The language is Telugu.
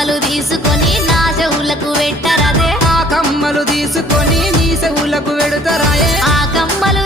కమ్మలు తీసుకొని నా చెవులకు పెట్టరదే ఆ కమ్మలు తీసుకొని నీ చెవులకు పెడతారాయే ఆ కమ్మలు